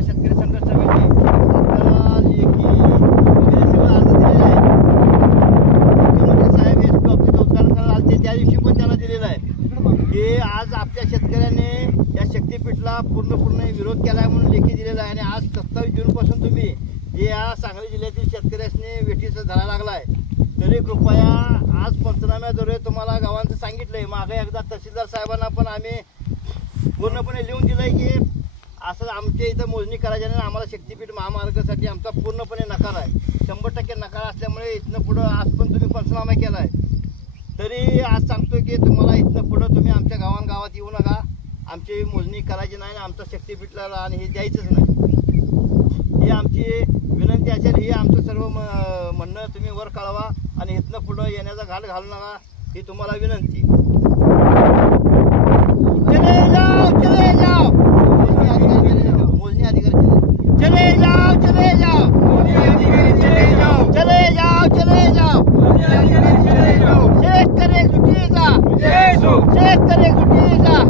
विदर्भ शेतकरी संघर्ष समिती मुख्यमंत्री साहेब एस पी ऑफिस उद्घाटन करायला आलते त्या दिवशी पण त्याला दिलेलं आहे. की आज आपल्या शेतकऱ्याने या शक्तीपीठला पूर्णपूर्ण विरोध केला आहे म्हणून लेखी दिलेला आहे. आणि आज सत्तावीस जूनपासून तुम्ही जे या सांगली जिल्ह्यातील शेतकऱ्यांनी वेठीचा धडा लागला आहे. तरी कृपया आज पंचनाम्याद्वारे तुम्हाला गावांचं सांगितलं आहे मागे एकदा तहसीलदार साहेबांना पण आम्ही पूर्णपणे लिहून दिलं आहे की असं आमच्या इथं मोजणी करायची नाही आम्हाला शक्तीपीठ महामार्गासाठी आमचा पूर्णपणे नकार आहे. शंभर टक्के नकार असल्यामुळे इथनं पुढं आज पण तुम्ही पंचनामा केला आहे तरी आज सांगतो की तुम्हाला इथनं पुढं तुम्ही आमच्या गावांगावात येऊ नका. आमची मोजणी करायची नाही आणि आमचं शक्तीपीठला आणि हे द्यायचंच नाही. ही आमची विनंती असेल ही आमचं सर्व म- म्हणणं तुम्ही वर कळवा आणि इथनं पुढं येण्याचा घाट घालू नका. ही तुम्हाला विनंती. जाओ शेतकरी सुट्टीचा शेतकरी सुट्टीचा